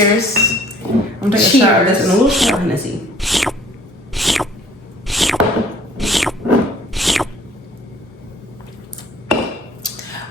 Cheers. I'm taking a shot of this and a little shot of Hennessy.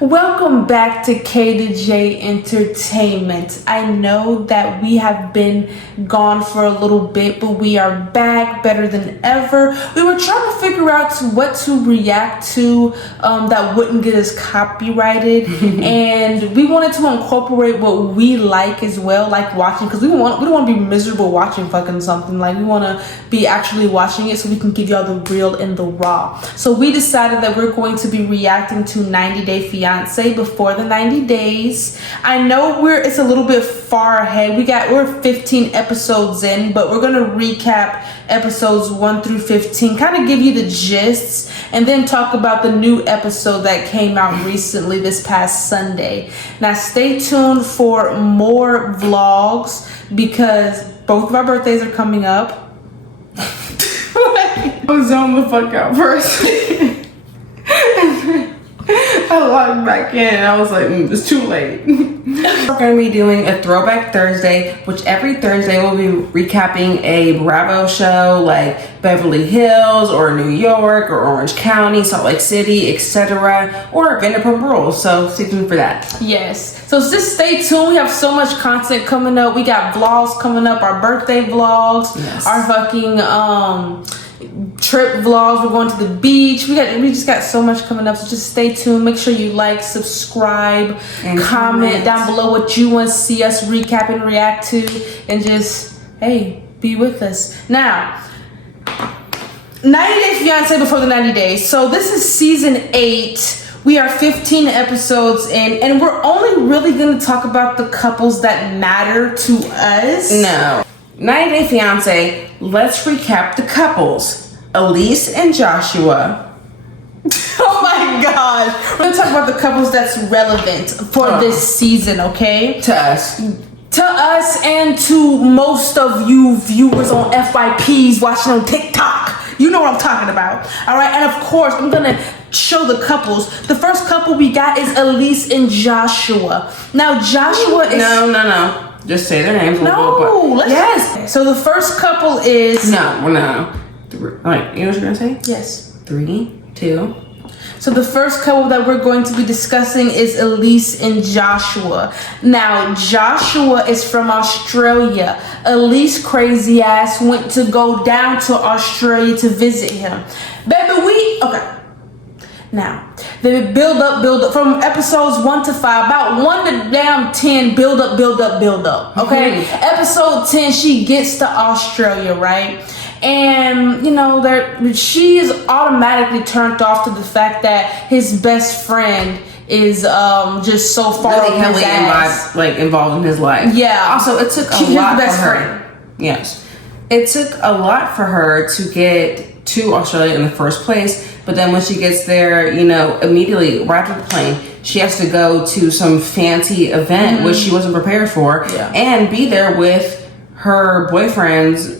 Welcome back to KaDaJ Entertainment. I know that we have been gone for a little bit, but we are back better than ever. We were trying to figure out what to react to that wouldn't get us copyrighted, and we wanted to incorporate what we like as well, like watching, because we don't want to be miserable watching fucking something. Like, we want to be actually watching it so we can give y'all the real and the raw. So we decided that we're going to be reacting to 90 Day Fiancé before the 90 days. I know it's a little bit far ahead. We're 15 episodes in, but we're gonna recap episodes 1 through 15, kind of give you the gists, and then talk about the new episode that came out recently this past Sunday. Now stay tuned for more vlogs because both of our birthdays are coming up. I was zoned the fuck out for a second. I logged back in and I was like, it's too late. We're going to be doing a Throwback Thursday, which every Thursday we'll be recapping a Bravo show like Beverly Hills or New York or Orange County, Salt Lake City, etc. or Vanderpump Rules. So stay tuned for that. Yes. So just stay tuned. We have so much content coming up. We got vlogs coming up, our birthday vlogs, yes, our fucking trip vlogs. We're going to the beach. We just got so much coming up, so just stay tuned. Make sure you like, subscribe, and comment down below what you want to see us recap and react to, and just, hey, be with us. Now, 90 Day Fiancé before the 90 days. So this is season 8. We are 15 episodes in, and we're only really going to talk about the couples that matter to us. No. 90 Day Fiancé, let's recap the couples. Elise and Joshua. Oh my gosh. We're going to talk about the couples that's relevant for this season, okay? To us. To us and to most of you viewers on FYPs watching on TikTok. You know what I'm talking about. All right, and of course, I'm going to show the couples. The first couple we got is Elise and Joshua. Now, Joshua is... No. Just say their names. Yes. So the first couple is... No. Alright, you know what you're gonna say? Yes. 3, 2. So the first couple that we're going to be discussing is Elise and Joshua. Now, Joshua is from Australia. Elise, crazy ass, went to go down to Australia to visit him. Baby, okay. Now, they build up from episodes 1 to 5, about 1 to 10, build up. Okay, episode 10, she gets to Australia, right? And you know, she is automatically turned off to the fact that his best friend is just so far really heavily involved in his life. Yeah. Also, it took a lot for her. Yes, it took a lot for her to get to Australia in the first place. But then when she gets there, you know, immediately right after the plane, she has to go to some fancy event which she wasn't prepared for, and be there with her boyfriend's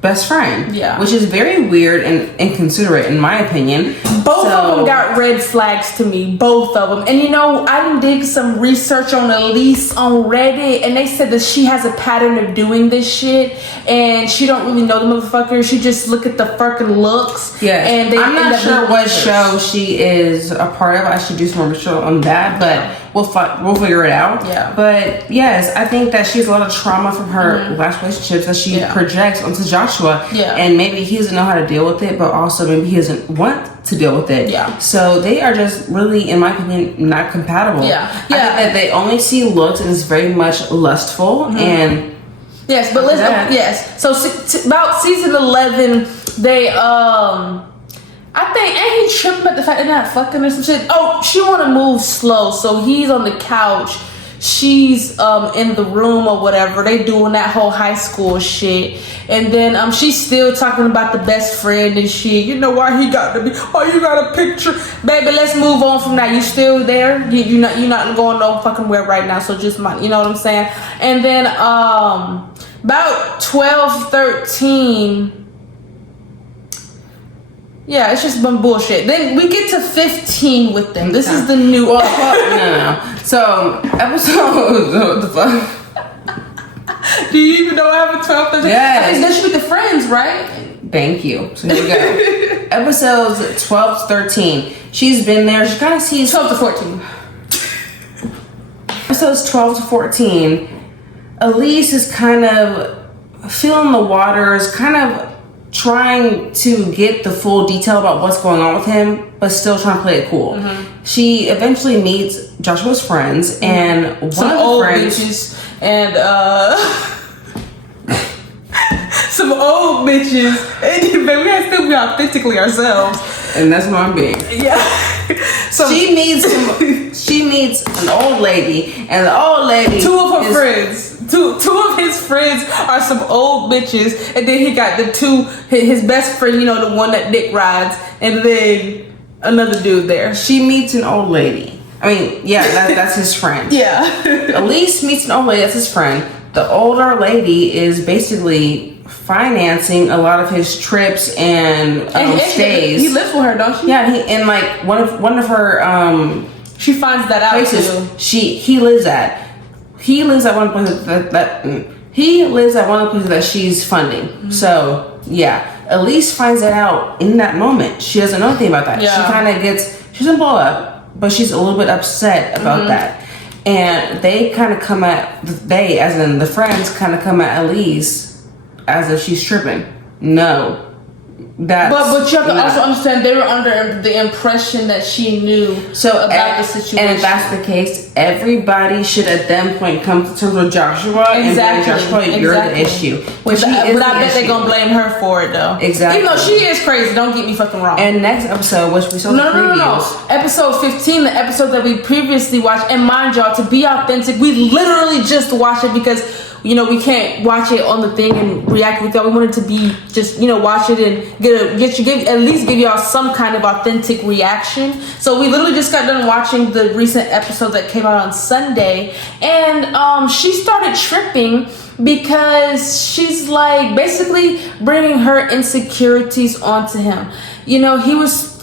best friend, which is very weird and inconsiderate in my opinion. Both of them got red flags to me, both of them. And you know, I did some research on Elise on Reddit, and they said that she has a pattern of doing this shit, and she don't really know the motherfucker. She just look at the fucking looks. Yeah, and I'm not sure what show she is a part of. I should do some research on that, but we'll figure it out. Yeah. But yes, I think that she has a lot of trauma from her last relationships that she projects onto Joshua. Yeah. And maybe he doesn't know how to deal with it, but also maybe he doesn't want to deal with it. Yeah. So they are just really, in my opinion, not compatible. Yeah. I think that they only see looks and it's very much lustful and. Yes, but so about season 11, they I think, and he tripping at the fact they're not fucking or some shit. Oh, she want to move slow, so he's on the couch, she's in the room or whatever. They doing that whole high school shit, and then she's still talking about the best friend and shit. You know why he got to be? Oh, you got a picture, baby. Let's move on from that. You still there? You're not going no fucking where right now. So just mind, you know what I'm saying? And then about 12, 13. Yeah, it's just been bullshit. Then we get to 15 with them. This is the new. No. So episode what the fuck? Do you even know what happened 12, 13? Yes. I think that should be the friends, right? Thank you. So here we go. Episodes 12 to 13. She's been there. She kind of sees 12 to 14. Episodes 12 to 14. Elise is kind of feeling the waters, kind of trying to get the full detail about what's going on with him, but still trying to play it cool. Mm-hmm. She eventually meets Joshua's friends, and one some of the old friends, bitches and some old bitches. And we have to still be authentically ourselves, and that's what I'm being. Yeah. So she meets an old lady, and the old lady, two of her friends. Two of his friends are some old bitches, and then he got his best friend, you know, the one that Nick rides, and then another dude there. She meets an old lady. I mean, yeah, that's his friend. Yeah. Elise meets an old lady, that's his friend. The older lady is basically financing a lot of his trips and stays. He lives with her, don't she? Yeah, and like one of her she finds that out places too. He lives at one of the places that she's funding. Mm-hmm. So yeah, Elise finds that out in that moment. She doesn't know anything about that. Yeah. She kind of she doesn't blow up, but she's a little bit upset about that. And they kind of come at as in the friends kind of come at Elise as if she's tripping. No. But you have to also understand they were under the impression that she knew about the situation. And if that's the case, everybody should at that point come to terms with Joshua. Exactly. And Joshua, you're the issue. But I bet they're gonna blame her for it though. Exactly. Even though she is crazy, don't get me fucking wrong. And next episode, which we saw the previews. No. Episode 15, the episode that we previously watched, and mind y'all, to be authentic, we literally just watched it because you know, we can't watch it on the thing and react with y'all. We wanted to be just, you know, watch it and at least give y'all some kind of authentic reaction. So we literally just got done watching the recent episode that came out on Sunday, and she started tripping because she's like basically bringing her insecurities onto him. You know,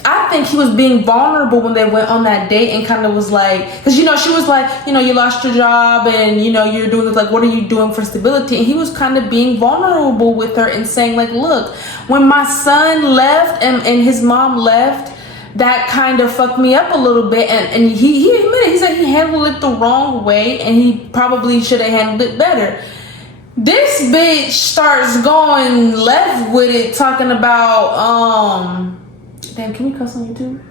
I think he was being vulnerable when they went on that date and kind of was like, because, you know, she was like, you know, you lost your job and, you know, you're doing this, like, what are you doing for stability? And he was kind of being vulnerable with her and saying, like, look, when my son left and his mom left, that kind of fucked me up a little bit. And he admitted, he said he handled it the wrong way and he probably should have handled it better. This bitch starts going left with it, talking about, damn, can we cuss on YouTube?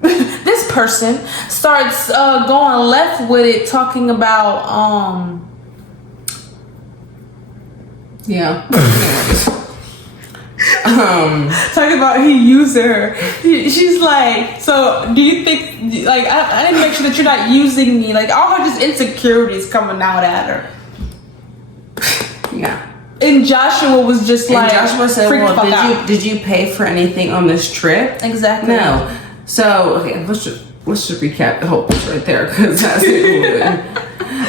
This person starts going left with it, talking about yeah. talking about he used her. She's like, so do you think, like, I didn't make sure that you're not using me, like all her just insecurities coming out at her. Yeah. And Joshua was just like, Joshua said, well, did you pay for anything on this trip? Exactly. No. So, okay, let's just recap the whole picture right there, because that's it.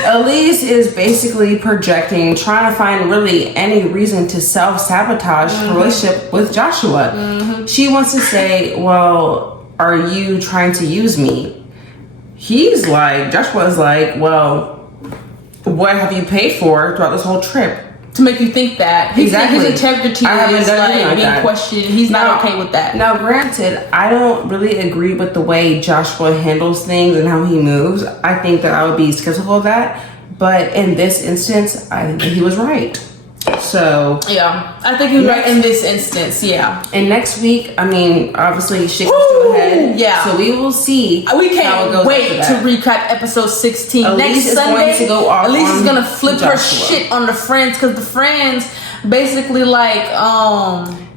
Elise is basically projecting, trying to find really any reason to self-sabotage her relationship with Joshua. Mm-hmm. She wants to say, well, are you trying to use me? Joshua's like, well, what have you paid for throughout this whole trip? To make you think that. Exactly. His integrity is like being questioned. He's not okay with that. Now, granted, I don't really agree with the way Joshua handles things and how he moves. I think that I would be skeptical of that. But in this instance, I think that he was right. So yeah, I think he's right in this instance. Yeah. And next week, I mean, obviously, shit goes to a head. Yeah. So we will see. We can't wait to recap episode 16 Elise next Sunday. Going to go off Elise is gonna flip Joshua. her shit on the friends, because the friends basically like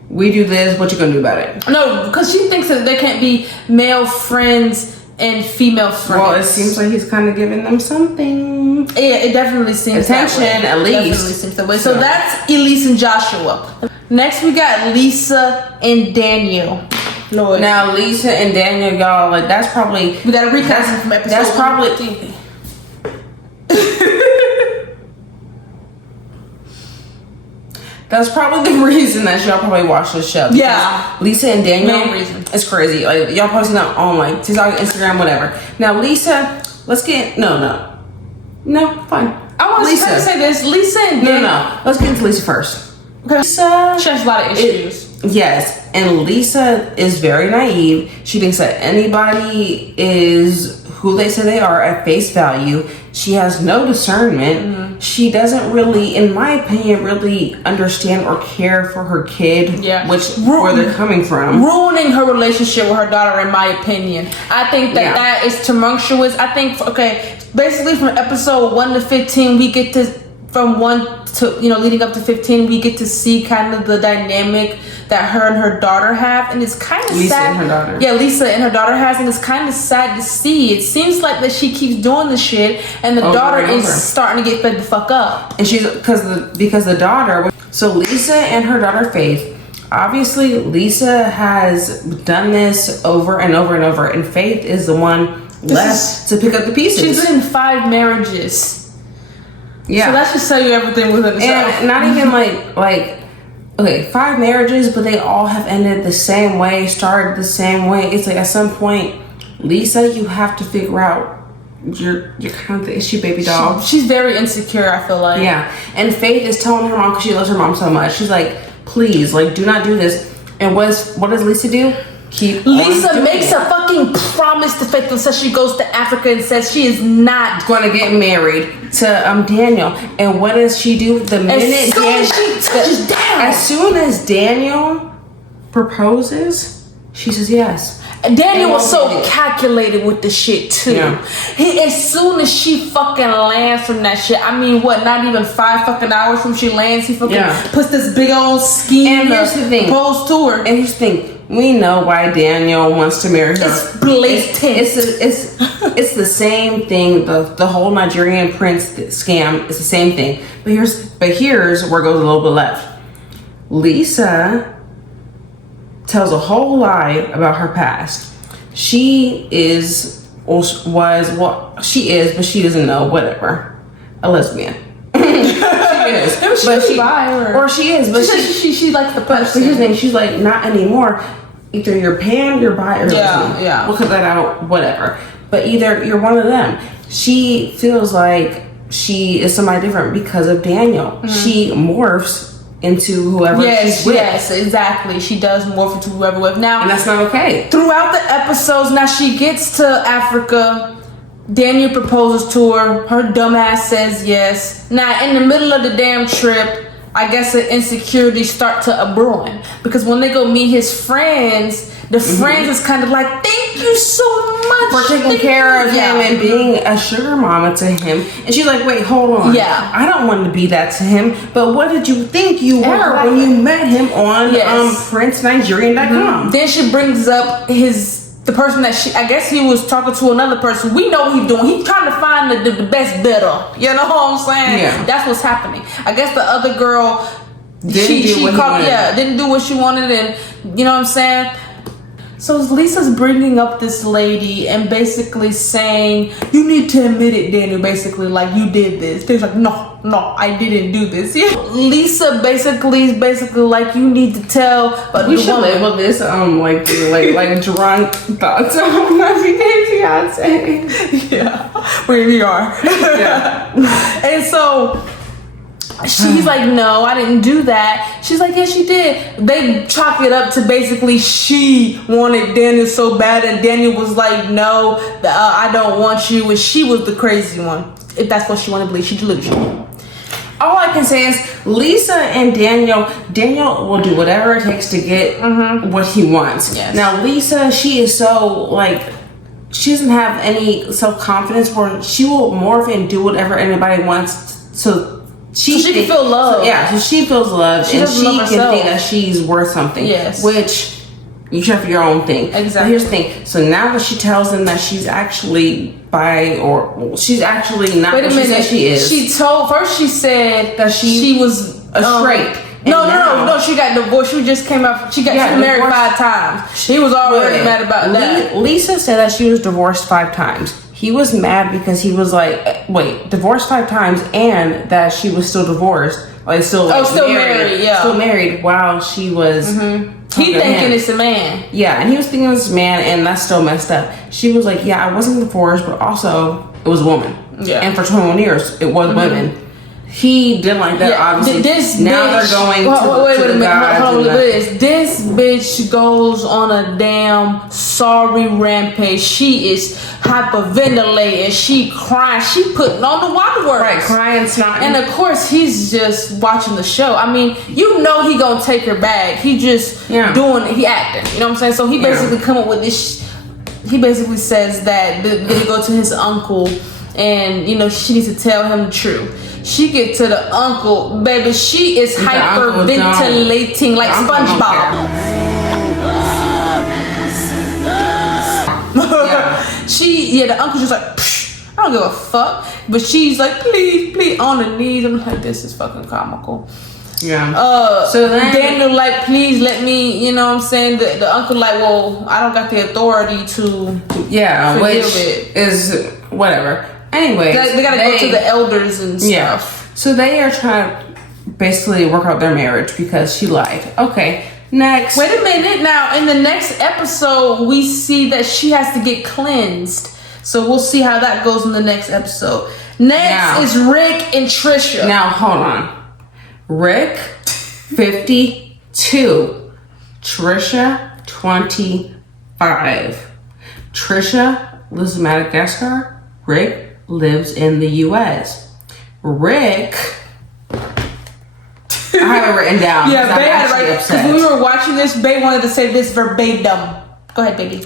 we do this. What you gonna do about it? No, because she thinks that there can't be male friends and female friends. Well, it seems like he's kind of giving them something. Yeah, it definitely seems attention, that way. at least. Definitely seems that way. So that's Elise and Joshua. Next, we got Lisa and Daniel. Lord. Now, Lisa and Daniel, y'all, like that's probably we got to recap from episode. That's probably. That's probably the reason that y'all probably watch this show. Yeah. Lisa and Daniel. Main reason. It's crazy. Like y'all posting that on like TikTok, Instagram, whatever. Now Lisa, let's get fine. I want was trying to say this. Lisa and Daniel. No. Let's get into Lisa first. Okay. Lisa, she has a lot of issues. Yes, and Lisa is very naive. She thinks that anybody is who they say they are at face value. She has no discernment. She doesn't really, in my opinion, really understand or care for her kid, where they're coming from. Ruining her relationship with her daughter, in my opinion. I think that is tumultuous. I think, basically from episode 1 to 15, we get to, from 1 to, leading up to 15, we get to see kind of the dynamic that her and her daughter have, and it's kind of sad. Lisa and her daughter. Yeah, Lisa and her daughter has, and it's kind of sad to see. It seems like that she keeps doing the shit, and the daughter is starting to get fed the fuck up. And she's because the daughter. So Lisa and her daughter Faith. Obviously, Lisa has done this over and over and over, and Faith is the one left to pick up the pieces. She's been in 5 marriages. Yeah. So that should tell you everything within itself. And not even like. Okay, 5 marriages, but they all have ended the same way, started the same way. It's like at some point, Lisa, you have to figure out you're kind of the issue baby doll. She's very insecure, I feel like. Yeah, and Faith is telling her mom, because she loves her mom so much, she's like, please, do not do this. And what does Lisa do? Lisa makes a fucking promise to Faith, so she goes to Africa and says she is not going to get married to Daniel. And what does she do? The minute as soon as Daniel proposes, she says yes. Daniel was so calculated with the shit too. Yeah. As soon as she fucking lands from that shit, I mean, not even 5 fucking hours from she lands, he fucking puts this big old scheme. And here's the thing, propose to her. And here's the thing. We know why Daniel wants to marry her. It's blatant. It's the same thing. The whole Nigerian prince scam is the same thing. But here's where it goes a little bit left. Lisa tells a whole lie about her past. She is, or was what she is, but she doesn't know. Whatever, a lesbian. She is, but she is, but she likes the person. But here's the thing, she's like, not anymore. Either you're pan, you're bi, or yeah. We'll cut that out, whatever. But either you're one of them. She feels like she is somebody different because of Daniel. Mm-hmm. She morphs into whoever she's with. Yes, exactly. She does morph into whoever with. Now, and that's not okay. Throughout the episodes, now she gets to Africa. Daniel proposes to her. Her dumbass says yes. Now, in the middle of the damn trip, I guess the insecurities start to brewing, because when they go meet his friends, the friends is kind of like, thank you so much for taking care of him and being a sugar mama to him. And she's like, wait, hold on. Yeah. I don't want to be that to him. But what did you think you were when you met him on PrinceNigerian.com? Then she brings up the person that I guess he was talking to another person. We know what he's doing. He's trying to find the best bidder. You know what I'm saying? Yeah. That's what's happening. I guess the other girl didn't do what she wanted, and you know what I'm saying? So Lisa's bringing up this lady and basically saying, you need to admit it, Daniel, basically, like, you did this. She's like, no, I didn't do this. Yeah. Lisa basically is like, you need to tell. But we should label this like drunk thoughts on my fiance. Yeah, we are. Yeah. And so she's like, no, I didn't do that. She's like, yes, you did. They chalk it up to basically she wanted Daniel so bad, and Daniel was like, no, I don't want you, and she was the crazy one. If that's what she wanted to believe, she's delusional. All I can say is Lisa and Daniel will do whatever it takes to get what he wants. Yes. Now Lisa, she is so she doesn't have any self-confidence where she will morph and do whatever anybody wants so she can feel love. So she feels love, and she can think that she's worth something. Yes. Which you should have your own thing. Exactly. But here's the thing. So now that she tells them that she's actually she's actually not what she says she is. She said that she was a straight. No, she got divorced. She just came out. She got married 5 times. She was already mad about that. Lisa said that she was divorced 5 times. He was mad because he was like, wait, divorced 5 times, and that she was still divorced. Still married. Yeah. Still married while she was he thinking it's a man. Yeah, and he was thinking it's a man, and that's still messed up. She was like, yeah, I wasn't divorced, but also it was a woman. Yeah. And for 21 years, it was women. he didn't like that. Obviously, this now bitch, they're going wait to a the gods. This bitch goes on a damn sorry rampage. She is hyperventilating. She crying. She putting on the waterworks. Right, crying, snotting. And of course, he's just watching the show. I mean, you know he gonna take her back. He just he acting. You know what I'm saying? So he basically come up with this. He basically says that they're gonna go to his uncle, and you know she needs to tell him the truth. She get to the uncle, baby. She is hyperventilating like SpongeBob. The uncle's just like, psh, I don't give a fuck. But she's like, please, on the knees. I'm like, this is fucking comical. Yeah. So then Daniel like, please let me, you know what I'm saying? The uncle like, well, I don't got the authority to which is whatever. Anyway, they gotta go to the elders and stuff. Yeah. So they are trying to basically work out their marriage because she lied. Okay. Next. Wait a minute. Now, in the next episode, we see that she has to get cleansed. So we'll see how that goes in the next episode. Next is Rick and Trisha. Now, hold on. Rick, 52. Trisha, 25. Trisha lives in Madagascar. Rick lives in the U.S. Rick... I have it written down. Yeah, Bae had it right. Because when we were watching this, Bae wanted to say this verbatim. Go ahead, baby.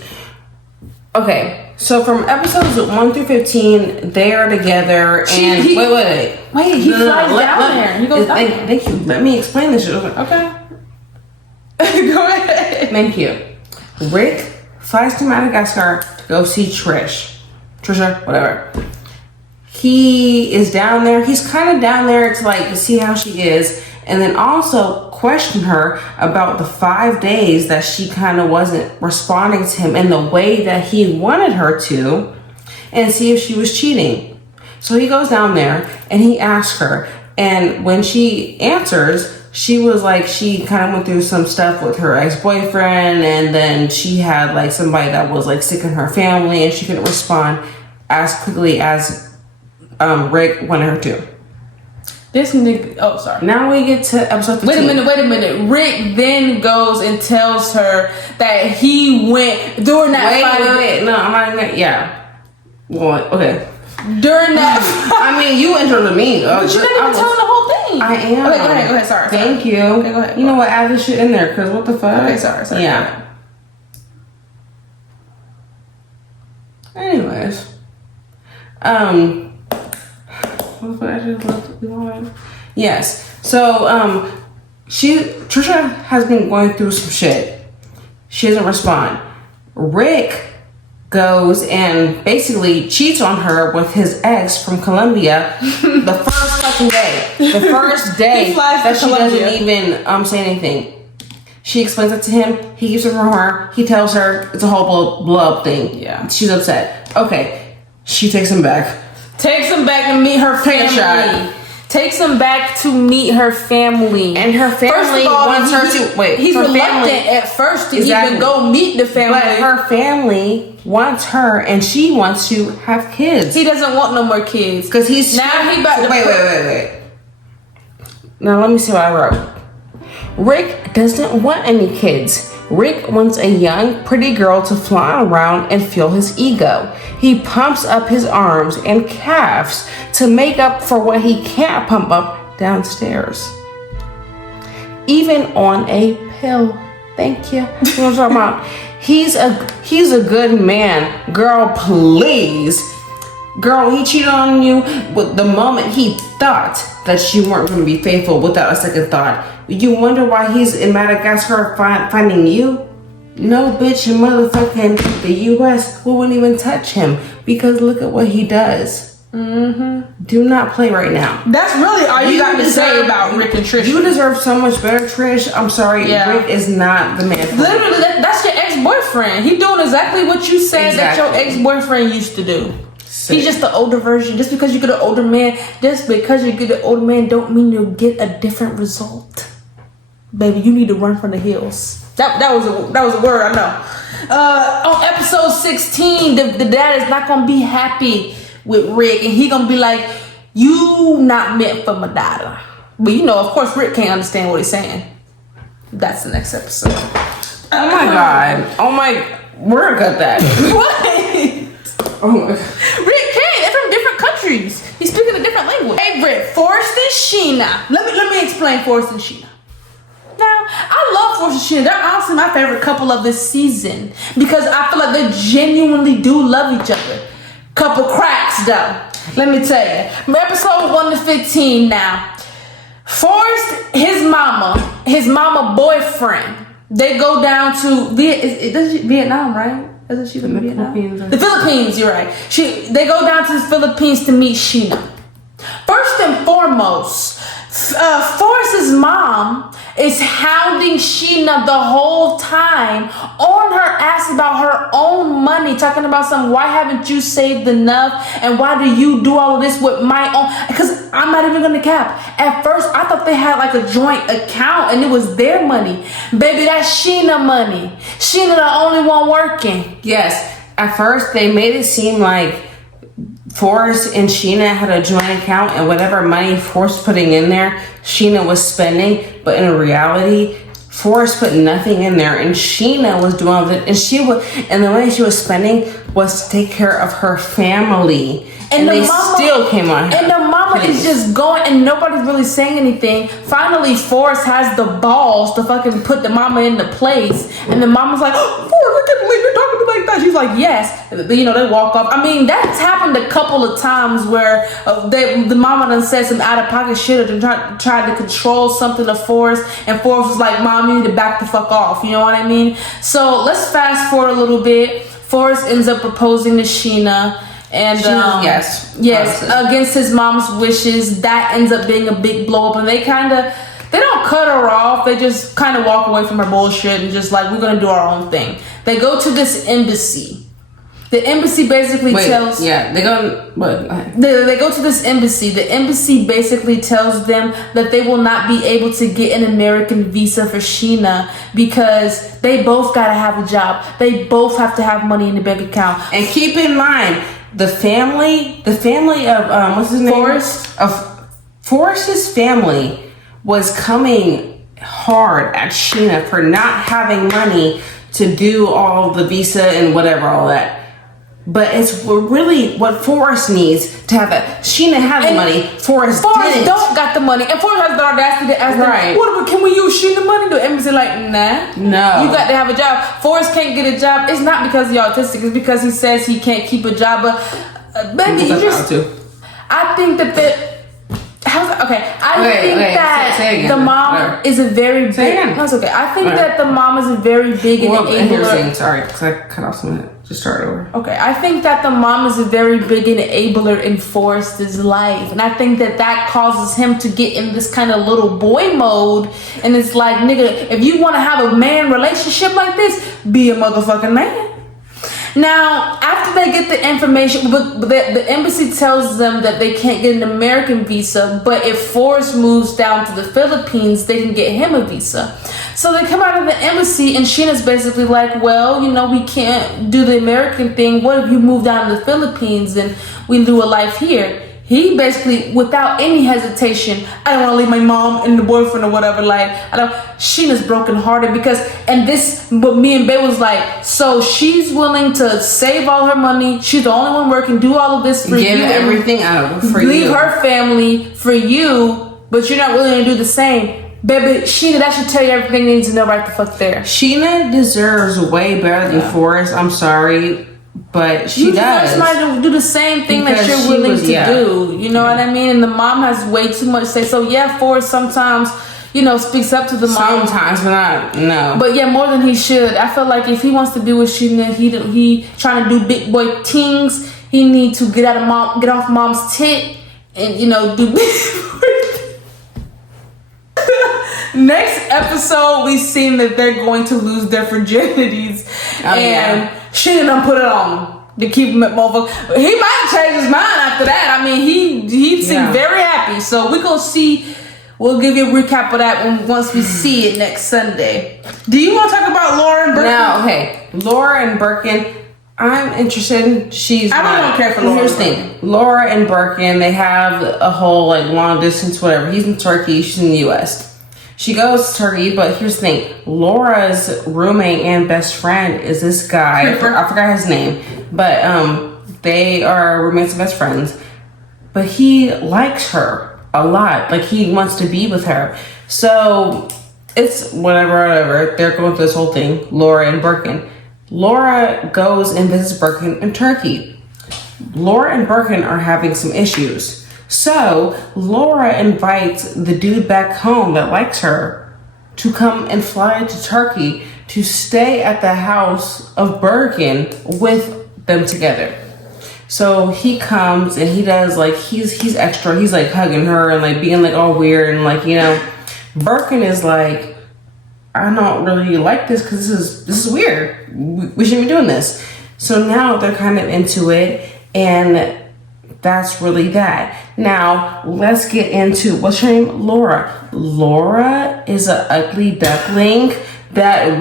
Okay, so from episodes 1 through 15, they are together. And wait. He flies down there. He goes down there. Thank you. Let me explain this. Okay. Go ahead. Thank you. Rick flies to Madagascar to go see Trisha, whatever. He is down there. He's kind of down there to like see how she is. And then also question her about the 5 days that she kind of wasn't responding to him in the way that he wanted her to, and see if she was cheating. So he goes down there and he asks her. And when she answers, she was like, she kind of went through some stuff with her ex-boyfriend, and then she had like somebody that was like sick in her family, and she couldn't respond as quickly as Rick wanted her to. This nigga, oh, sorry. Now we get to episode 15. Wait a minute. Rick then goes and tells her that he went during that Wait. No, I'm not even, yeah. Well, okay. During that. I mean, you interrupted me. But you didn't even tell the whole thing. I am. Okay, go ahead. Sorry. Thank you. Okay, go ahead. You know what? Add this shit in there, because what the fuck? Okay, sorry. Yeah. Anyways. Yes. So Trisha has been going through some shit. She doesn't respond. Rick goes and basically cheats on her with his ex from Colombia the first fucking day. The first day that she doesn't even say anything. She explains it to him. He keeps it from her. He tells her it's a whole blow up thing. Yeah. She's upset. Okay. She takes him back. Takes him back to meet her family. Takes him back to meet her family. And her family wants her to... Wait, he's reluctant at first to even go meet the family. But her family wants her, and she wants to have kids. He doesn't want no more kids. Because he's... Now he about to... Wait. Now let me see what I wrote. Rick doesn't want any kids. Rick wants a young, pretty girl to fly around and feel his ego. He pumps up his arms and calves to make up for what he can't pump up downstairs. Even on a pill. Thank you. You know what I'm talking about? He's a good man. Girl, please. Girl, he cheated on you with the moment he thought that you weren't going to be faithful without a second thought. You wonder why he's in Madagascar finding you? No, bitch, motherfucking the U.S. wouldn't even touch him because look at what he does. Mm-hmm. Do not play right now. That's really all you got to say about Rick and Trish. You deserve so much better, Trish. I'm sorry, Rick is not the man for literally, that's your ex-boyfriend. He doing exactly what you said that your ex-boyfriend used to do. He's just the older version. Just because you get an older man, don't mean you'll get a different result. Baby, you need to run from the hills. That was a word, I know. On episode 16, the dad is not gonna be happy with Rick, and he gonna be like, you not meant for my daughter. But you know, of course, Rick can't understand what he's saying. That's the next episode. Oh my God. Oh my, we're gonna cut that. What? Oh my God. Rick can't. They're from different countries. He's speaking a different language. Favorite, Forrest and Sheena. Let me explain Forrest and Sheena. Now, I love Forrest and Sheena. They're honestly my favorite couple of this season because I feel like they genuinely do love each other. Couple cracks though. Let me tell you. Episode 1 to 15 now. Forrest, his mama boyfriend. They go down to Vietnam, right? Isn't she from Vietnam? The Philippines, you're right. They go down to the Philippines to meet Sheena. First and foremost, Forrest's mom is hounding Sheena the whole time on her ass about her own money, talking about why haven't you saved enough and why do you do all of this with my own, because I'm not even gonna cap. At first I thought they had like a joint account and it was their money. Baby, that's Sheena money. Sheena the only one working. Yes, at first they made it seem like Forrest and Sheena had a joint account and whatever money Forrest putting in there, Sheena was spending. But in reality, Forrest put nothing in there and Sheena was doing all of it. And the money she was spending was to take care of her family. And they still came on her. And the mama is just going and nobody's really saying anything. Finally, Forrest has the balls to fucking put the mama into place. And the mama's like, oh, Forrest, I can't believe you're talking to me like that. She's like, yes. You know, they walk off. I mean, that's happened a couple of times where the mama done said some out-of-pocket shit or tried to control something of Forrest. And Forrest was like, Mom, you need to back the fuck off. You know what I mean? So let's fast forward a little bit. Forrest ends up proposing to Sheena. And yes, against his mom's wishes, that ends up being a big blow up, and they don't cut her off. They just kind of walk away from her bullshit and just like, we're gonna do our own thing. They go to this embassy. The embassy basically they go to this embassy. The embassy basically tells them that they will not be able to get an American visa for Sheena because they both gotta have a job. They both have to have money in the bank account. And keep in mind, the family of what's his name? Forrest's family was coming hard at Sheena for not having money to do all the visa and whatever, all that. But it's really what Forrest needs to have that. Sheena has the money. Forrest didn't. Don't got the money. And Forrest has the audacity to ask them, can we use Sheena money? The embassy like, nah. No. You got to have a job. Forrest can't get a job. It's not because he's autistic. It's because he says he can't keep a job. But baby, I think that the mom is a very big. That's okay. I think that the mom is a very big enabler. Sorry, because I cut off some of it. Just start over. Okay, I think that the mom is a very big enabler in Forrest's life, and I think that causes him to get in this kind of little boy mode. And it's like, nigga, if you want to have a man relationship like this, be a motherfucking man. Now, after they get the information, but the embassy tells them that they can't get an American visa, but if Forrest moves down to the Philippines, they can get him a visa. So they come out of the embassy and Sheena's basically like, well, you know, we can't do the American thing. What if you move down to the Philippines and we do a life here? He basically, without any hesitation, I don't want to leave my mom and the boyfriend or whatever. Like, Sheena's brokenhearted but me and Bae was like, so she's willing to save all her money. She's the only one working, do all of this for you. Give everything out for you. Leave her family for you, but you're not willing to do the same. Baby, Sheena, that should tell you everything you need to know right the fuck there. Sheena deserves way better than Forrest. I'm sorry. But she does. Somebody to do the same thing that you're willing to do. You know what I mean? And the mom has way too much to say. So yeah, Forrest sometimes, you know, speaks up to the mom. Sometimes, but not, no. But yeah, more than he should. I feel like if he wants to be with Sheena, he trying to do big boy things. He need to get off mom's tit and, you know, do big boy. Next episode, we seen that they're going to lose their virginities, Sheena done put it on to keep him at motherfucker. He might change his mind after that. I mean, he seemed very happy. So we gonna see. We'll give you a recap of that once we see it next Sunday. Do you want to talk about Laura and Birkin? No, okay. Laura and Birkin. I'm interested. I don't care for Laura. Here's the thing. Laura and Birkin, they have a whole like long distance, whatever. He's in Turkey, she's in the US. She goes to Turkey, but here's the thing. Laura's roommate and best friend is this guy. I forgot his name. But they are roommates and best friends. But he likes her a lot. Like he wants to be with her. So it's whatever. They're going through this whole thing. Laura and Birkin. Laura goes and visits Birkin in Turkey. Laura and Birkin are having some issues. So Laura invites the dude back home that likes her to come and fly to Turkey to stay at the house of Birkin with them together. So he comes and he does like, he's extra. He's like hugging her and like being like all weird and like, you know, Birkin is like, I don't really like this because this is weird. We shouldn't be doing this. So now they're kind of into it, and that's really that. Now let's get into what's her name? Laura. Laura is an ugly duckling that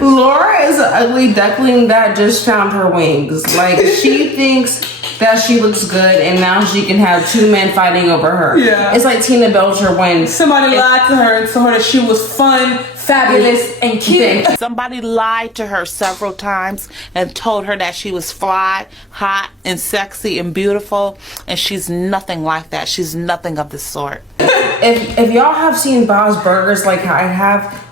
Laura is an ugly duckling that just found her wings. Like she thinks that she looks good and now she can have two men fighting over her. Yeah. It's like Tina Belcher when somebody lied to her and told her that she was fun, fabulous, and cute. Somebody lied to her several times and told her that she was fly, hot, and sexy and beautiful, and she's nothing like that. She's nothing of the sort. If y'all have seen Bob's Burgers like I have,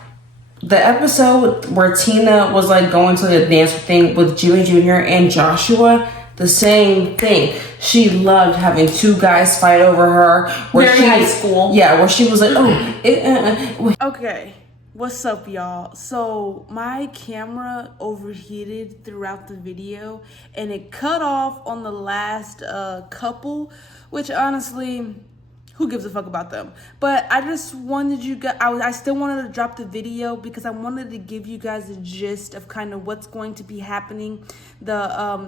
the episode where Tina was like going to the dance thing with Jimmy Jr. and Joshua, the same thing. She loved having two guys fight over her. Very high school. Yeah, where she was like, Okay, what's up, y'all? So my camera overheated throughout the video, and it cut off on the last couple, which honestly, who gives a fuck about them? But I just wanted you guys, I still wanted to drop the video because I wanted to give you guys a gist of kind of what's going to be happening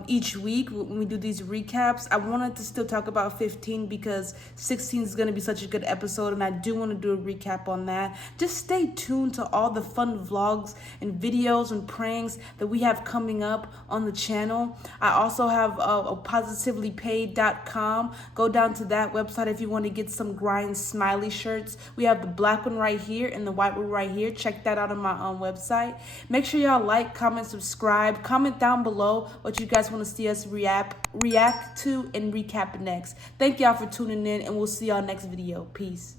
each week when we do these recaps. I wanted to still talk about 15 because 16 is going to be such a good episode, and I do want to do a recap on that. Just stay tuned to all the fun vlogs and videos and pranks that we have coming up on the channel. I also have a positivelypaid.com. Go down to that website if you want to get some grind smiley shirts. We have the black one right here and the white one right here. Check that out on my website. Make sure y'all like, comment, subscribe. Comment down below what you guys want to see us react to and recap next. Thank y'all for tuning in, and we'll see y'all next video. Peace.